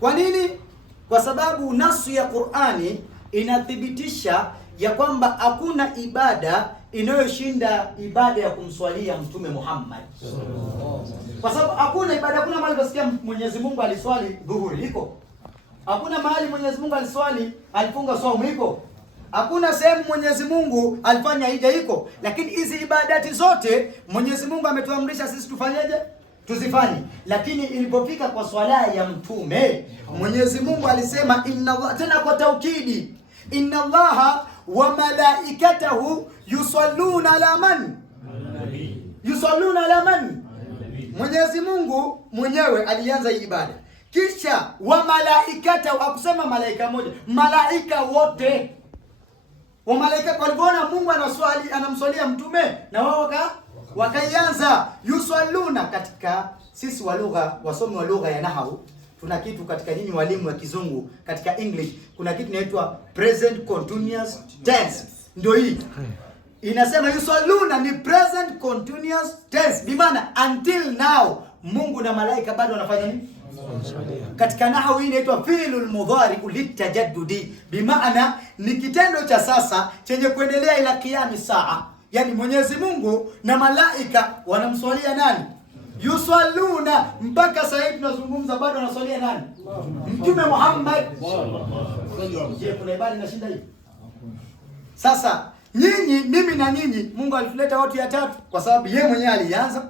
Kwa nini? Kwa sababu nasu ya Qur'ani inathibitisha ya kwamba hakuna ibada inayoshinda ibada ya kumswalia Mtume Muhammad. Kwa sababu hakuna ibada, hakuna mahali basikia Mwenyezi Mungu aliswali dhuhuri, iko? Hakuna mahali Mwenyezi Mungu aliswali alifunga saumu, iko? Hakuna sehemu Mwenyezi Mungu alifanya hija, iko? Lakini hizi ibadati zote Mwenyezi Mungu ametuamrisha sisi tufanyeje? Tuzifanye. Lakini ilipofika kwa swala ya Mtume, Mwenyezi Mungu alisema inna Allah, tena kwa taukidi, inna Allaha wa malaikatahu yusalluna ala man? Yusalluna ala man? Mwenyezi Mungu mwenyewe alianza hii ibada. Kisha wa malaikatahu, akusema malaika moja, malaika wote. Wa malaika walipoona Mungu anamswalia Mtume, na wao wakaianza yusalluna. Katika sisi wa lugha, wasomi wa lugha ya nahwu, tuna kitu katika nyinyi walimu wa kizungu, katika English kuna kitu inaitwa present continuous tense. Ndio hii inasema yusalluna ni present continuous tense, bi maana until now Mungu na malaika bado wanafanya nini? Katika nahwu hii inaitwa fi'lul mudhari litajaddudi, bi maana ni kitendo cha sasa chenye kuendelea ila kiyami saa. Yani Mwenyezi Mungu na malaika wanamswalia nani? Yusalluna. Mpaka sasa hivi tunazungumza bado wanaswalia nani? Mtume Muhammad. Je, kuna ibada inashinda hii? Sasa nyinyi, mimi na nyinyi, Mungu alituleta watu ya tatu kwa sababu yeye mwenyewe alianza,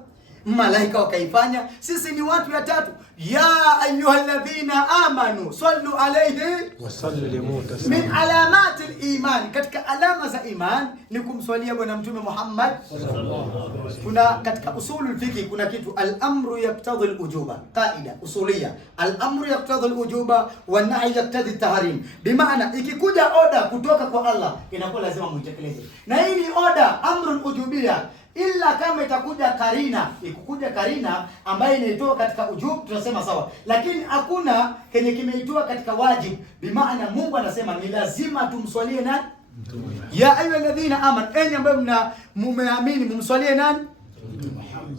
malaika wakaifanya, sisi ni watu ya tatu. Ya ayyuhalladhina amanu sallu alayhi wa sallimu taslima. Min alamati al-iman, katika alama za iman ni kumswalia bwana Mtume Muhammad. Kuna katika usulul fiqh kuna kitu al-amru yaqtadhi al-ujuba, qaida usulia, al-amru yaqtadhi al-ujuba wa an-nahy yaqtadhi at-tahrim. Bimaana ikikuja oda kutoka kwa Allah inakuwa lazima muitekeleze, na hii ni oda amrul ujubiyya, ila kama itakuja karina, ikukuja karina ambayo inaitoa katika ujub, tunasema sawa. Lakini hakuna kenye kimeitoa katika wajib, bimaana Mungu anasema ni lazima tumswalie nani? Ya ayyuhalladhina amanu, enyi ambao mumeamini mumswalie nani?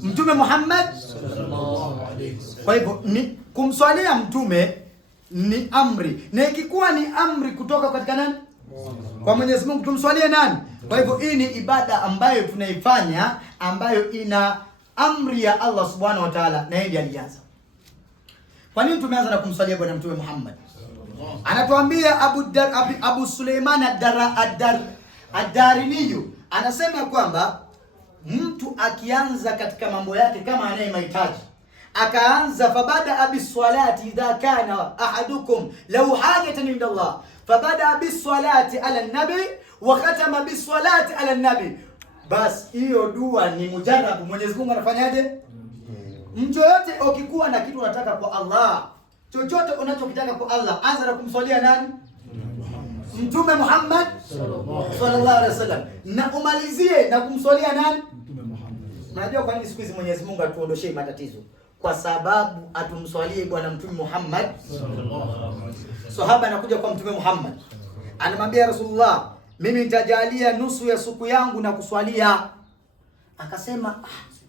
Mtume Muhammad sallallahu alayhi wasallam. Kwa hivyo ni kumswalia mtume ni amri, na ikikuwa ni amri kutoka katika nani? Kwa Mwenyezi Mungu, tumswalie nani? Kwa hivyo hii ni ibada ambayo tunaifanya ambayo ina amri ya Allah Subhanahu wa Ta'ala, na yeye alianza. Kwa nini tumeanza na kumswalia bwana Mtume Muhammad? Anatuambia Abu Suleiman ad-Darini anasema kwamba mtu akianza katika mambo yake kama anaye mahitaji, akaanza fabada bis-salati idha kana ahadukum law hajatan inda Allah fabada bis-salati ala nabi wa khatama bis-salati ala nabi, bas hiyo dua ni mujarabu. Mwenyezi Mungu anafanyaje? Mtu yote ukikuwa na kitu unataka kwa Allah, chochote unachokitaka kwa Allah, anza na kumswalia nani? Mtume Muhammad sallallahu alaihi wasallam, na umalizie na kumswalia nani? Mtume Muhammad. Unajua kwa nini siku hizi Mwenyezi Mungu atuondoshee matatizo? Kwa sababu atumswalie bwana Mtume Muhammad sallallahu alaihi wasallam. Sahaba anakuja kwa Mtume Muhammad, anamwambia Rasulullah, mimi nitajalia nusu ya siku yangu na kuswalia. Akasema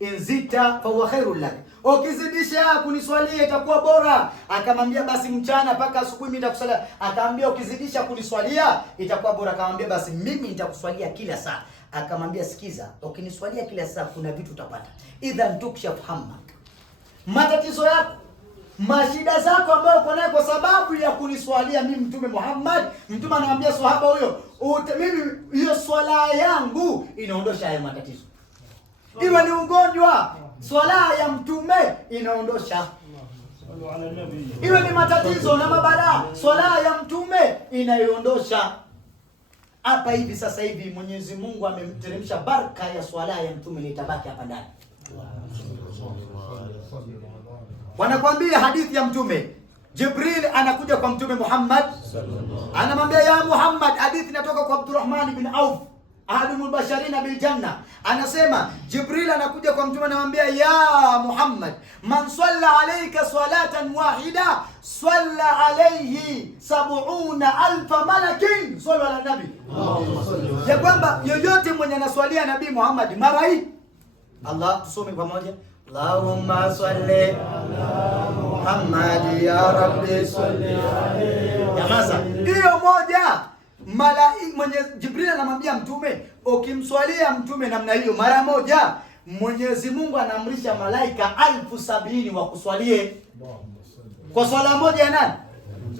inzita fa huwa khairul lak, ukizidisha kuniswalia itakuwa bora. Akamwambia basi mchana mpaka asubuhi mimi nitakuswalia. Akamwambia ukizidisha kuniswalia itakuwa bora. Akamwambia basi mimi nitakuswalia kila saa. Akamwambia sikiza, ukiniswalia kila saa kuna vitu utapata. Idhan tukshaf hammak, matatizo yako, mashida zako ambayo uko nayo kwa sababu ya kuniswalia mimi Mtume Muhammad. Mtume anamwambia sahaba huyo, mimi hiyo swala yangu inaondosha hayo matatizo. Iwe ni ugonjwa, swala ya mtume inaondosha. Iwe ni matatizo na mabalaa, swala ya mtume inaondosha. Hapa hivi sasa hivi Mwenyezi Mungu amemteremsha baraka ya swala ya mtume, litabaki hapa ndani. Wanakuambia hadithi ya mtume, Jibril anakuja kwa Mtume Muhammad, anamwambia ya Muhammad, hadithi inatoka kwa Abdurrahman bin Auf, ahadul mubashirina bil janna. Anasema Jibril anakuja kwa Mtume, anamwambia ya Muhammad, man salla alayka salatan wahida salla alayhi 70,000 malakin sallu ala nabi. Ya kwamba yoyote mwenye anaswalia Nabii Muhammad mara hii, Allah tusome pamoja, Allahumma salli ala Muhammad ya Rabbi salli alayhi. Nyamaza. Hiyo moja. Jibril anamwambia mtume, ukimswalia mtume namna hiyo mara moja, Mwenyezi Mungu anaamrisha malaika 1070 wa kuswalie kwa swala moja ya nani?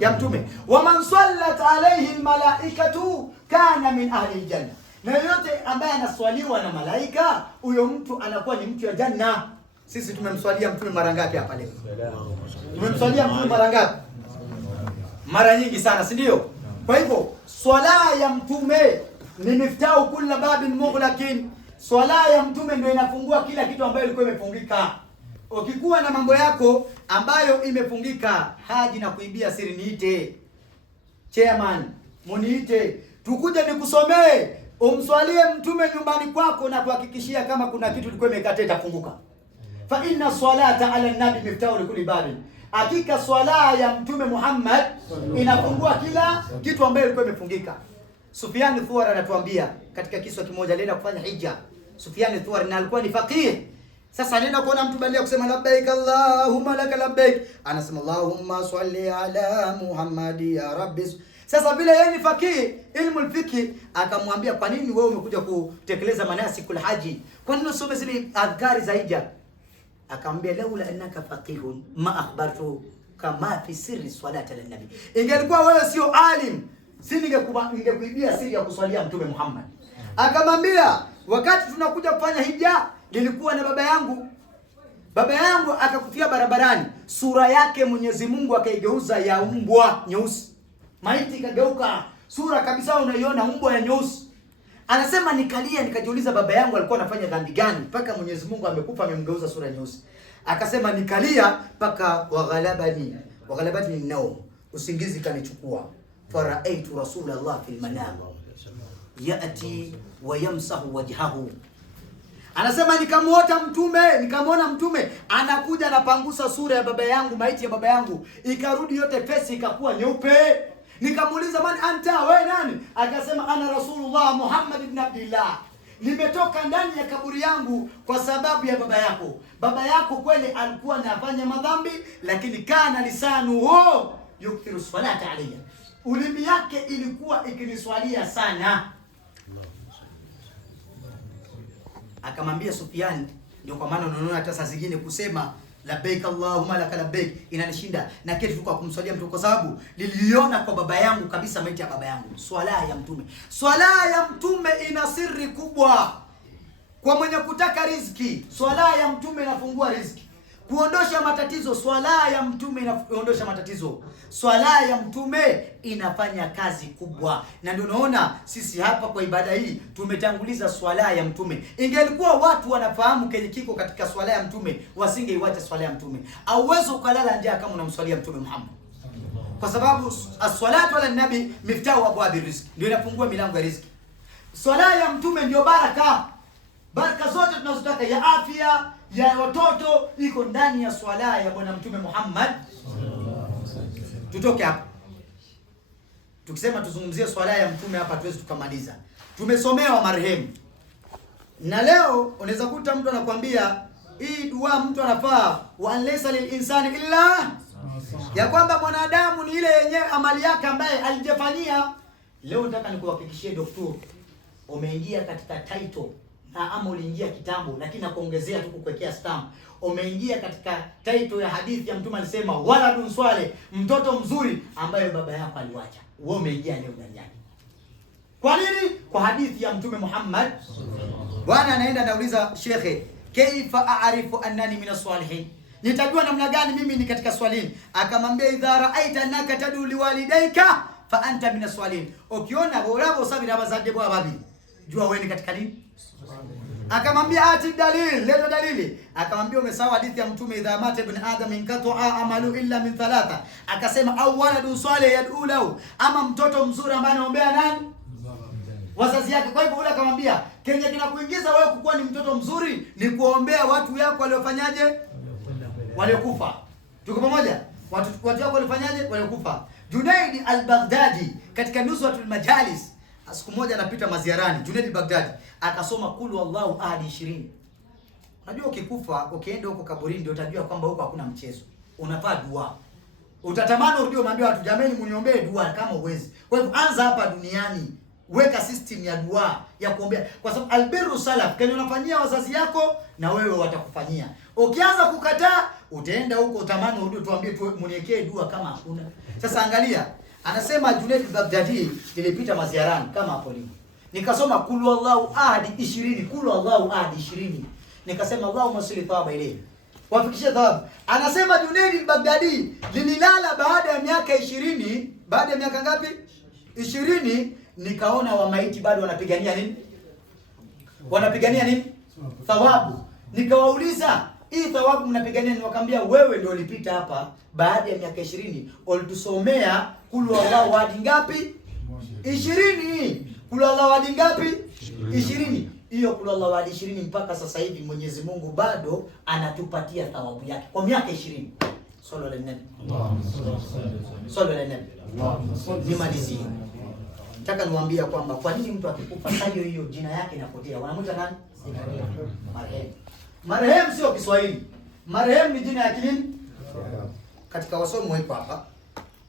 Ya mtume. Wa man sallat alayhi almalaikatu kana min ahli aljanna. Na yote ambaye anaswaliwa na malaika, huyo mtu anakuwa ni mtu wa janna. Sisi tumemswalia mtume mara ngapi hapa leo? Tumemswalia mtume mara ngapi? Mara nyingi sana, si ndio? Kwa hivyo swala ya mtume ni miftahu kulli babin mughlaqin. Swala ya mtume ndio inafungua kila kitu ambayo ilikuwa imefungika. Ukikuwa na mambo yako ambayo imefungika, haji na kuibia siri, niite chairman, muniite, tukuje nikusomee, umswalie mtume nyumbani kwako na kuhakikishia kama kuna kitu kilikuwa imekata itafunguka. Fa inna salata ala nabi miftahu likulli babin. Hakika swala ya mtume Muhammad inafungua kila kitu ambayo ilikuwa imefungika. Sufyan Thawri anatuambia katika kisa kimoja, alienda kufanya hija. Sufyan Thawri na alikuwa ni faqih. Sasa anaenda kuona mtu badala ya kusema labbaik Allahumma lak labbaik, anasema Allahumma salli ala Muhammad ya Rabbi. Sasa vile yeye ni faqih, ilmu al-fiqh, akamwambia kwa nini wewe umekuja kutekeleza manasikul haji? Kwa nini usome zile adhkari za hija? Akamwambia laula annaka faqihun ma akhbartu kama fi sirri salati ala nabi. Ingelikuwa wewe sio alim, si ningekuibia siri ya kuswalia mtume Muhammad. Akamwambia wakati tunakuja kufanya hija nilikuwa na baba yangu. Baba yangu akakufia barabarani, sura yake Mwenyezi Mungu akaigeuza ya mbwa nyeusi. Maiti kageuka sura kabisa, unaiona mbwa ya nyeusi. Anasema nikalia nikajiuliza baba yangu alikuwa anafanya dhambi gani mpaka Mwenyezi Mungu amekufa amemgeuza sura nyeusi. Akasema nikalia mpaka waghalabani naum, usingizi kanichukua. Faraaitu Rasulullah fil manam yati wa yamsahu wajhahu. Anasema nikamwona mtume anakuja anapangusa sura ya baba yangu, maiti ya baba yangu, ikarudi yote fesi ikakuwa nyeupe. Nikamuuliza man anta, wewe nani? Akasema ana Rasulullah Muhammad ibn Abdullah. Nimetoka ndani ya kaburi yangu kwa sababu ya baba yako. Baba yako kweli alikuwa anafanya madhambi, lakini kana lisanu yukthiru salata alayya. Ulimi yake ilikuwa ikiniswalia sana. Akamwambia Sufyan, ndio kwa maana unaona hata saa zingine kusema labbaik Allahumma lak labbaik inanishinda na kitu kwa kumswalia mtu, kwa sababu niliona kwa baba yangu kabisa, maiti ya baba yangu. Swala ya mtume, swala ya mtume ina siri kubwa kwa mwenye kutaka riziki. Swala ya mtume inafungua riziki, kuondosha matatizo. Swala ya mtume inaondosha matatizo. Swala ya mtume inafanya kazi kubwa, na ndio unaona sisi hapa kwa ibada hii tumetanguliza swala ya mtume. Ingelikuwa watu wanafahamu kenye kiko katika swala ya mtume, wasingeiacha swala ya mtume. Auwezo ukalala njaa kama unamswalia mtume Muhammad, kwa sababu as-salatu ala nabi miftahu abwabi riziki, ndio inafungua milango ya riziki. Swala ya mtume ndio baraka zote tunazotaka, ya afya, ya watoto, iko ndani ya swala ya bwana mtume Muhammad. Tutoke hapa. Tukisema tuzungumzie swala ya mtume hapa tuwezi tukamaliza. Tumesomewa marehemu. Na leo unaweza kuta mtu anakuambia hii dua mtu anafaa wa laysa lil insani illa, ya kwamba mwanadamu ni ile yenyewe amali yake ambaye alijifanyia. Leo nataka nikuhakikishie daktari, umeingia katika title na ama uliingia kitambo, lakini nakuongezea tu kukuwekea stamp. Umeingia katika title ya hadithi ya mtume, alisema waladun swaleh, mtoto mzuri ambaye baba yako aliwacha. Wewe umeingia leo ndani yake. Kwa nini? Kwa hadithi ya mtume Muhammad. Bwana anaenda anauliza shekhe, kaifa a'rifu annani minas salihin, nitajua namna gani mimi ni katika swalihin? Akamwambia idha ra'aita annaka tadu liwalidayka fa anta minas salihin, ukiona bora usabira bazade bwa babi, jua wewe ni katika nini? Akamwambia ati dalil, leo dalili. Akamwambia umesahau hadithi ya mtume idha mata ibn adam inqata'a amalu illa min thalatha. Akasema au waladun salih yad'u lahu, ama mtoto mzuri ambaye anaombea nani? Wazazi yake. Kwa hivyo ule akamwambia kenye kinakuingiza wewe kukuwa ni mtoto mzuri ni kuombea watu yako waliofanyaje? Waliokufa. Tuko pamoja? Watu wako walifanyaje? Waliokufa. Junaid al-Baghdadi katika Nuzhatul Majalis, siku moja anapita maziarani, Junaid al-Baghdadi akasoma kulu wallahu ahadi 20. Unajua ukikufa ukienda huko kaburini ndio utajua kwamba huko hakuna mchezo. unafaa dua. Utatamani urudi umwambie watu jamani mniombee dua kama uwezi. Kwa hivyo anza hapa duniani. Weka system ya dua ya kuombea, kwa sababu albirru salaf, kile unafanyia wazazi yako na wewe watakufanyia. Ukianza kukataa utaenda huko utamani urudi tuambie tu mniwekee dua kama hakuna. Sasa angalia, anasema Junaid al-Baghdadi, nilipita maziarani kama hapo leo. Nikasoma kulu Allahu ahad 20, kulu Allahu ahad 20. Nikasema Allahumma salli thawaba ilayhi. Wafikishe thawabu. Anasema Junaid al-Baghdadi, nililala baada ya miaka 20, baada ya miaka ngapi? 20. Nikaona wamaiti bado wanapigania nini? Wanapigania nini? Thawabu. Nikawauliza, hii thawabu mnapigania nini? Wakaambia wewe ndio ulipita hapa baada ya miaka 20, ulitusomea kulu Allahu ahad ngapi? 20. Kulu Allahu ahad ngapi? 20. Hiyo kulu Allahu ahad 20 mpaka sasa hivi Mwenyezi Mungu bado anatupatia thawabu yake kwa miaka 20. Sallallahu alaihi wasallam. Sallallahu alaihi wasallam. Nimalizie. Nataka niwaambie kwamba kwa nini mtu akikufa saa hiyo jina yake inapotea. Wanamuita nani? Marehemu. Marehemu sio Kiswahili. Marehemu ni jina ya kinini? Katika wasomo wetu hapa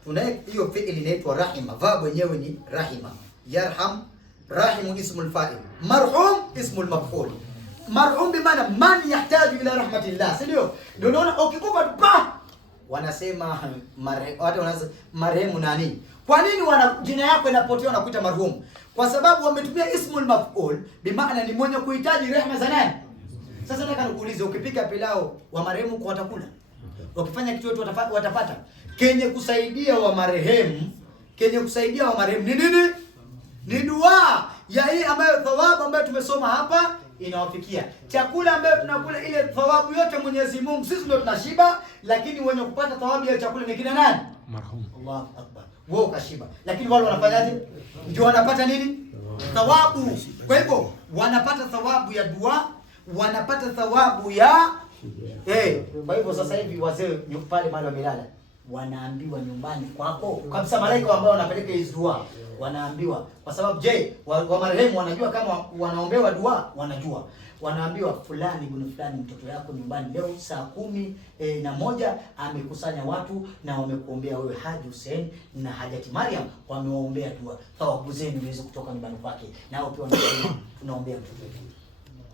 tunaye hiyo fi'ili inaitwa rahima. Verb yenyewe ni rahima. Yarham, rahimu ismul fa'il. Marhum ismul maf'ul. Marhum bi maana man yahtaju ila rahmatillah. Sio? Ndio unaona ukikufa pa wanasema marehemu nani? Kwa nini jina yako inapotea wanakuita marhum? Kwa sababu wametumia ismul maf'ul bi maana ni mwenye kuhitaji rehema za nani? Sasa nataka nikuulize, ukipika pilau wa marehemu kwa watakula? Ukifanya kitu yote watapata? Kenye kusaidia wa marehemu, ni nini? Ni dua ya hii ambayo thawabu ambayo tumesoma hapa inawafikia. Chakula ambayo tunakula ile thawabu yote Mwenyezi Mungu, sisi ndio tunashiba, lakini wenye kupata thawabu ya chakula ni kina nani? Marhum. Allahu akbar. Wao kashiba. Lakini wale wanafanyaje? Ndio wanapata nini? Thawabu. Kwa hivyo wanapata thawabu ya dua, wanapata thawabu ya kwa hivyo sasa hivi wazee pale mahali wamelala wanaambiwa nyumbani kwako kabisa, malaika ambao wanapeleka hizo dua wanaambiwa, kwa sababu je, wa marehemu wanajua kama wanaombewa dua? Wanajua. Wanaambiwa fulani ibn fulani mtoto yako nyumbani leo saa 11 amekusanya watu na wamekuombea wewe Haji Hussein na Hajati Maryam, wamewaombea dua, thawabu zenu ziweze kutoka nyumbani kwake, nao pia tunaombea mtoto wetu.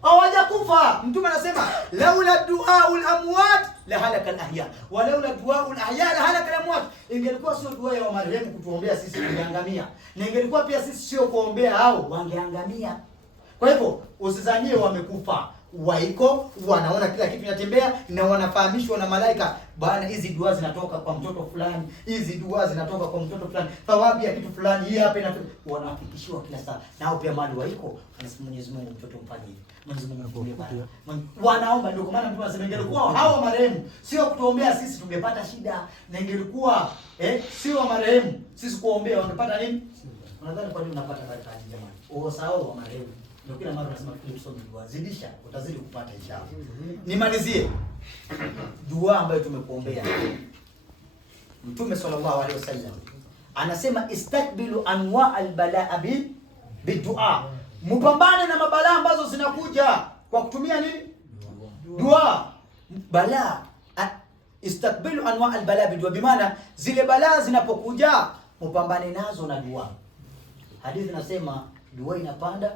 Hawajakufa. Mtume anasema laula duaul amwat la halaka al-ahya wa laula duaul ahya la halaka al-amwat. Ingelikuwa sio dua ya marehemu kutuombea sisi tungeangamia, na ingelikuwa pia sisi sio kuombea hao wangeangamia. Kwa hivyo usizanie wamekufa, waiko wanaona kila kitu kinatembea na wanafahamishwa na malaika, bwana hizi dua zinatoka kwa mtoto fulani, hizi dua zinatoka kwa mtoto fulani, thawabu ya kitu fulani hii hapa inatoka, wanafikishiwa kila saa. Nao pia mali waiko, anasema Mwenyezi Mungu mtoto mfanye hivi, Mwenyezi Mungu akulie baraka, wanaomba. Ndio kwa maana mtu anasema ingelikuwa hao marehemu sio kutuombea sisi tungepata shida, na ingelikuwa sio marehemu sisi kuombea wangepata nini? Unadhani kwa nini unapata baraka jamani? Usahau wa marehemu. Ndio kila mara nasema tusome dua, zidisha utazidi kupata inshallah. Nimalizie dua ambayo tumekuombea. Mtume sallallahu alaihi wasallam anasema istakbilu anwa albalaa bidua, mpambane na mabalaa ambazo zinakuja kwa kutumia nini? Dua. Balaa, istakbilu anwa albalaa bidua, bimaana zile balaa zinapokuja mpambane nazo na dua. Hadithi nasema dua inapanda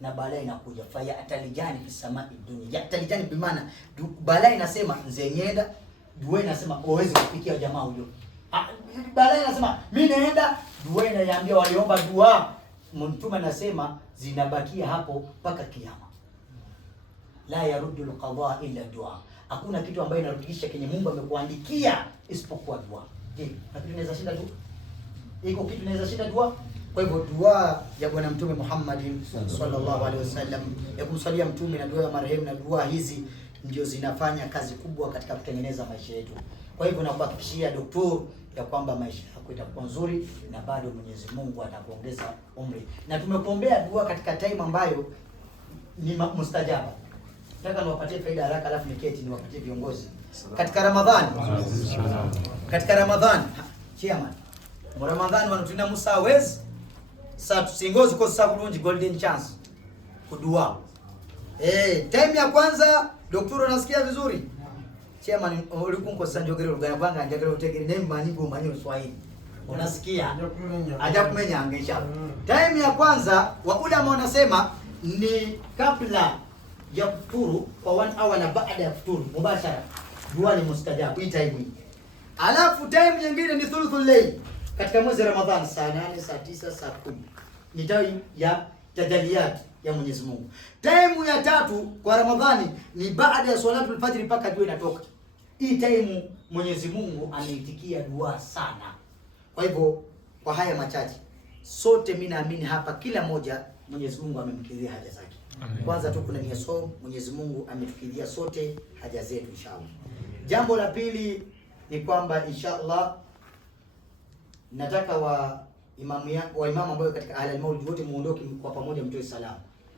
na balaa inakuja. Faya atalijani fi samai dunia. Atalijani bi maana balaa inasema nzenyenda, dua inasema uweze kufikia jamaa huyo. Balaa inasema mimi naenda, dua inaambia waliomba dua. Mtume anasema zinabakia hapo mpaka kiyama. La yaruddu alqada illa dua. Hakuna kitu ambayo inarudisha kenye Mungu amekuandikia isipokuwa dua. Je, kitu inaweza shinda dua? Iko kitu inaweza shinda dua? Kwa hivyo dua ya Bwana Mtume Muhammad sallallahu alaihi wasallam ya kumsalia mtume na dua ya marehemu na dua hizi ndio zinafanya kazi kubwa katika kutengeneza maisha yetu. Kwa hivyo nakuhakikishia daktari ya kwamba maisha yako itakuwa nzuri na bado Mwenyezi Mungu atakuongeza umri. Na tumekuombea dua katika time ambayo ni mustajaba. Nataka niwapatie faida haraka alafu niketi niwapatie viongozi. Katika Ramadhani. Katika Ramadhani. Chairman. Ramadhani wanatuna musawezi. Sasa tusingozi kwa sababu kulunji golden chance kudua. Time ya kwanza daktari anasikia vizuri. chairman ulikunko sanjogero gana banga njagero tegere nemba nibo manyo Swahili. Unasikia? Hajakumenya angesha. Time ya kwanza waulama wanasema ni kabla ya kufuturu kwa 1 hour na baada ya kufuturu mubashara. Dua ni mustajabu hii time. Alafu time nyingine ni thuluthul layl katika mwezi Ramadhani saa 8, saa 9, saa 10. Ni time ya tajaliyat ya Mwenyezi Mungu. Time ya tatu kwa Ramadhani ni baada ya swalatul fajr mpaka jua inatoka. Hii time Mwenyezi Mungu anaitikia dua sana. Kwa hivyo kwa haya machache sote mimi naamini hapa kila moja Mwenyezi Mungu amemkidhia haja zake. Kwanza tu kuna nia somo, Mwenyezi Mungu ametukidhia sote haja zetu inshallah. Jambo la pili ni kwamba inshallah nataka wa imamu ambao katika Ahlul Maulid wote muondoke kwa pamoja mtoe salamu.